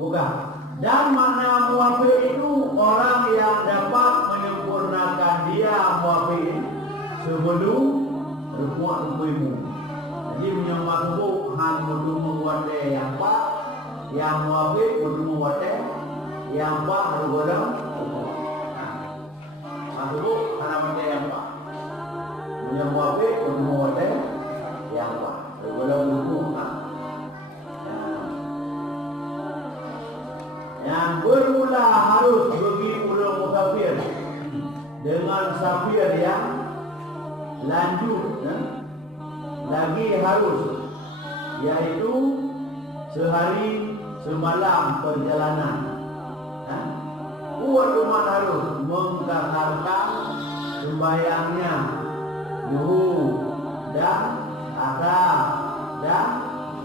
Bukan. Dan makna muwafiq itu orang yang dapat menyempurnakan dia muwafiq sebelum berbuat ilmu. Jadi menyembah han bertemu wate yang pak, yang muwafiq bertemu wate yang pak bergodam. Masuk hana wate yang pak. Menyembah muwafiq bertemu wate yang pak bergodam bertemu. Yang bermula harus bagi ulama musafir dengan safir yang lanjut lagi harus, yaitu sehari semalam perjalanan. Kuat umat harus mengkasarkan sembahyangnya zuhur dan asar dan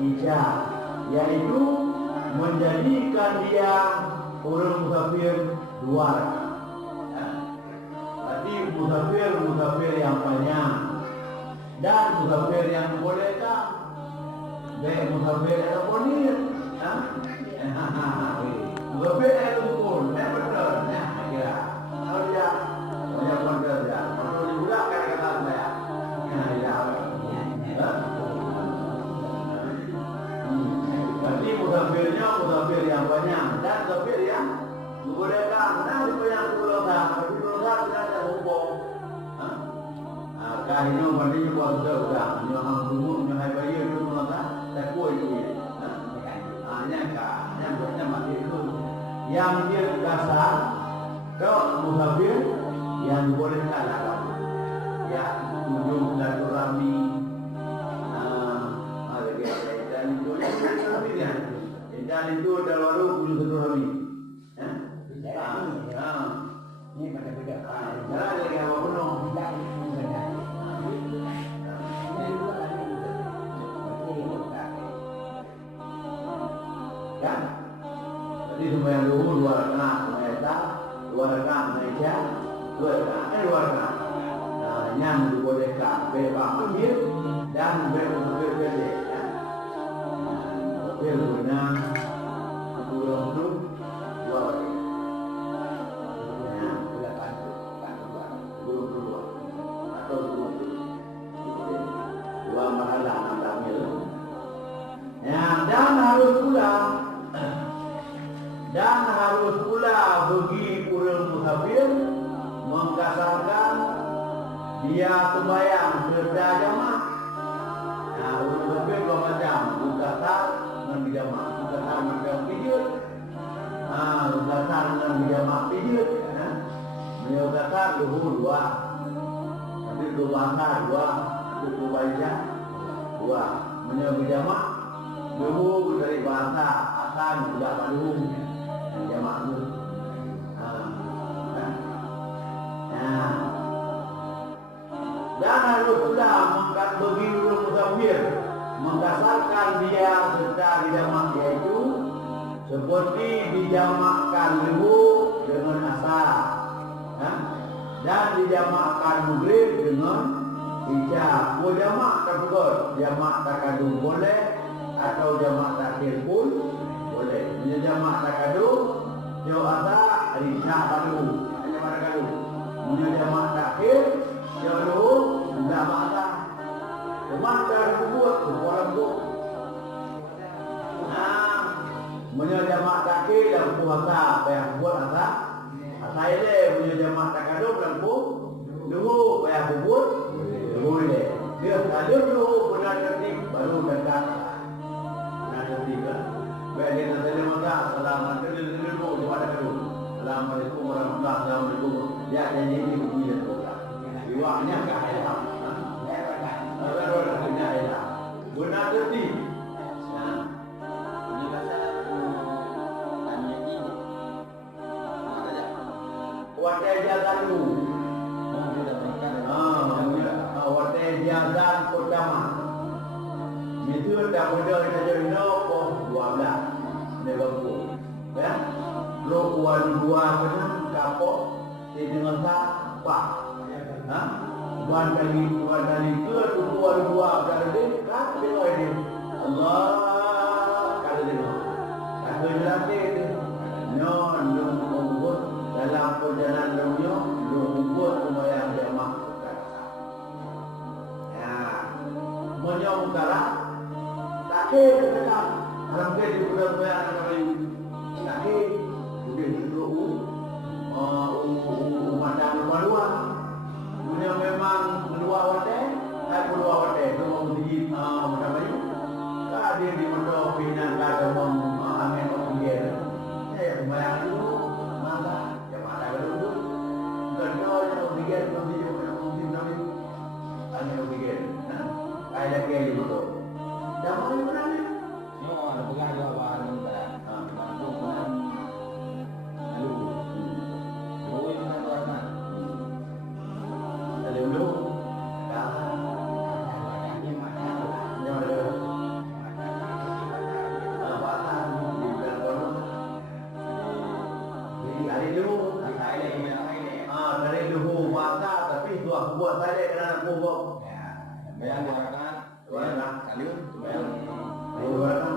isya, yaitu menjadikan dia orang musafir 2 rakaat. Berarti musafir yang banyak dan musafir yang dibolehkan. Baik musafir yang boleh, musafir yang pun, betul, kira. Kalau dia betul dia, kalau juga kata saya, Berarti musafir yang banyak dan musafir yang dibolehkan. Nah, itu yang dibolehkan. Tapi dibolehkan tidak ada hukum. Kahino berarti juga sudah. Hanya orang dulu, hanya hai bayi itu dibolehkan. Tak kuat itu. Hanya mati itu. Yang dia kasar, kalau musafir yang dibolehkan lah. Ya, kunjung silaturahmi. Dan itu dah baru kunjung silaturahmi. Ini beda-beda. Jangan lagi apa penuh. Kan? Jadi sembahyang dulu 2 rakaat, sembahyang isya 2 rakaat, sembahyang isya 2 rakaat, 2 rakaat. Yang dibolehkan bebas akhir dan bebas pendek. Benar, pulang tu 2 hari. 22 atau 2 mahalah ambil. Dan harus pula bagi orang musafir mengkasarkan dia sembahyang serta jamaah. Orang musafir 2 macam, mengkasar dengan berjamaah, mengkasar dengan pijut, mengkasar dengan berjamaah pijut, mengkasar zuhur 2, nanti 2 asar 2, nanti 2 isya 2, berjamaah zuhur dari bahasa asar juga padung jamaah tu. Dan harus pula bagi orang musafir mengkasarkan dia serta dijamak, yaitu seperti dijamakkan zuhur dengan asar, dan dijamakkan maghrib dengan isya. Boleh jamak tak betul, jamak tak kandung boleh, atau jamak takhir pun boleh. Bila jamak tak kandung, jauh asar isya baru jamak tak kandung. Bila jamak takhir jauh zuhur tidak asar. Kemana buat orang tu? Menjamak takhir dan puasa bayar buat asar. Asar ile menjamak tak kandung dan zuhur bayar buat boleh. Dia kalau zuhur benar tertib baru dekat. Benar tertib kan? Baik dia nak tanya maka assalamualaikum Assalamualaikum warahmatullahi wabarakatuh. Ya janji ini punya tu. Riwayatnya kah ya? Benar tertib. Wadah jalan tu. Wadah jalan pertama. Itu dah mudah kita jadi no 12 negara. Ya. Lo kuat 2 benar kapok di dengan tak. Buat kali ke tu kuat 2 kali kan dia Allah kalau dia. Kalau dia udah bayar kami kaki udah dulu pandang luar punya memang luar hotel keluar hotel itu mau di apa itu kadir di motor pinang kata mau amin pinggir saya bayar dulu maka jamaah dulu kedua yang pinggir mungkin nanti amin pinggir nah kayak kayak gitu jamaah itu nanti ada pegang jawaban bantu kan lalu dulu ini kan warna dulu buat saya kerana kubur. Bayang warna, Warna. kalian, Bayang. Warna.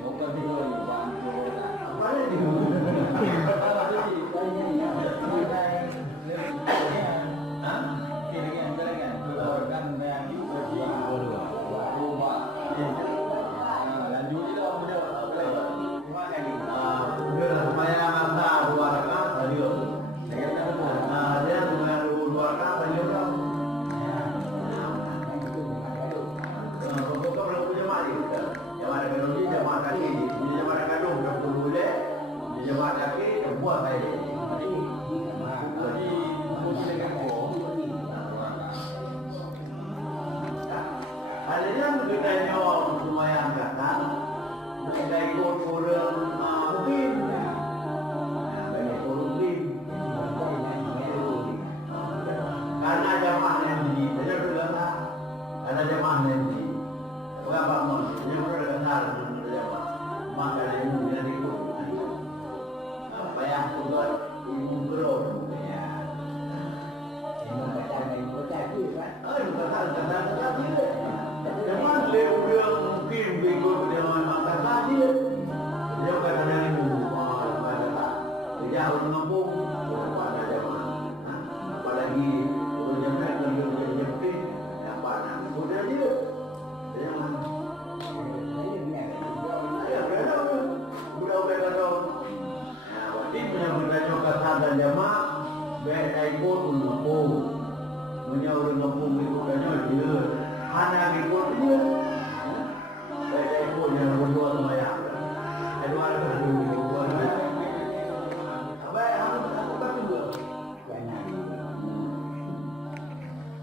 Bukan itu bantu. Apa ni? Adanya bedanya semua yang kata mereka ikut forum mungkin banyak forum karena jamaah nanti saya sudah ada jamaah nanti berapa mon yang berdengar jamaah maka yang tidak ikut apa yang sudah ibu bro ya Jangan lewat mungkin bingung dengan mata tadi. Dia kata dari ibu, kata dia harus ngepung pada zaman. Apalagi ujiannya kerja jepit, apa nak? Sudah dia, jangan. Ayah berada, budak berada. Nah, waktu punya berada kata dan jamaah, berada ikut ngepung, menyuruh ngepung itu katanya dia. Hanya ikut dia. Saya ikut yang berdua sama yang. Kedua ada berdua. Apa yang aku kata dua?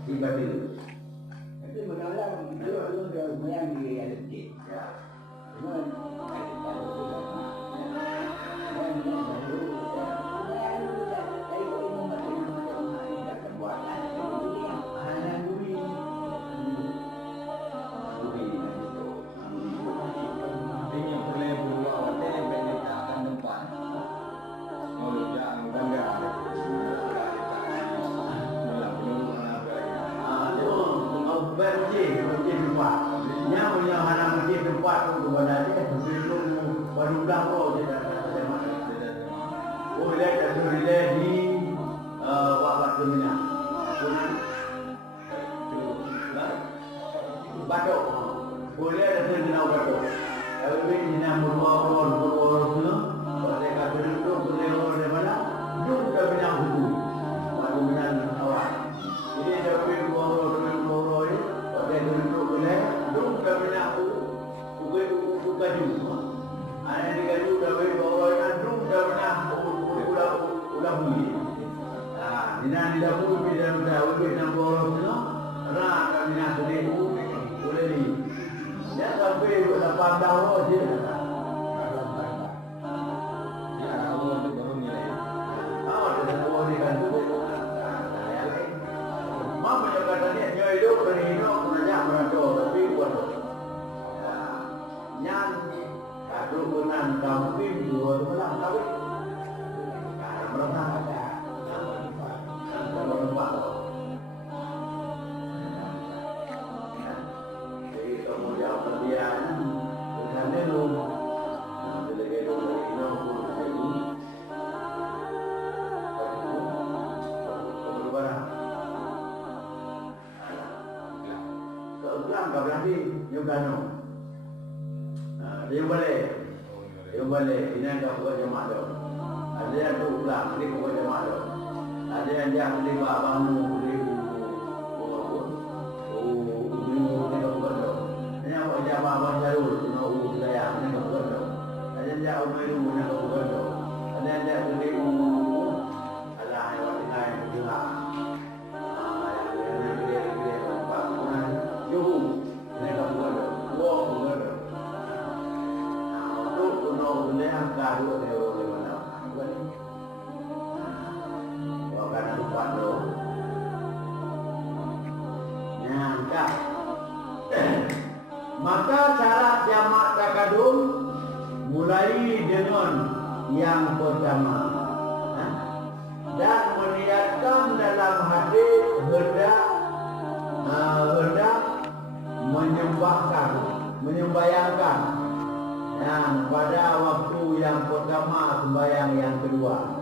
Tiba dulu. Itu benar-benar itu yang di LG. Ya. Berjih tempat. Yang punya anak berjih tempat untuk badannya sebelum baru dahulu dia dah mana. Oh dia dah sudah di waktu dunia. Batok. Boleh ada sejenak batok. Kalau ini nak berbual tu, boleh kata dulu boleh orang mana. Jom kita bina hukum. Baru bina awal. Ini dia pergi berbual dia duduk boleh, duduk kami nak buka juga. Anak ni gaji dah beri bawa yang duduk dah pernah udah beli. Di dalam dia pun dia dah beri nak bawa semua. Rak kami nak sendiri boleh ni. Dia sampai 8 tahun je. Ya, Allah tu baru nilai. Dia dah bawa ni kan tu. Mama yang kata ni dia hidup dari hidup banyak merata tapi buat nyan kado benan kambing dua malam kawin merata ada kalau lupa jadi kamu jauh perdian dengan dulu bila dia dari hidup kamu barang Kebetulan kau berarti juga no. Dia balik. Dia balik. Ini yang kau buat jemaah tu. Ada yang tu pulang, dia buat jemaah tu. Ada yang dia beli abang mu, beli ni kau buat tu. Ini yang buat jemaah abang Jarul, nak saya, ini kau buat tu. Ada yang dia umiru, ini kau buat tu. Ada yang dia beli alah yang lain juga. Maka cara jamak takadum mulai dengan yang pertama dan meniatkan dalam hati hendak menyembayangkan pada waktu yang pertama sembahyang yang kedua.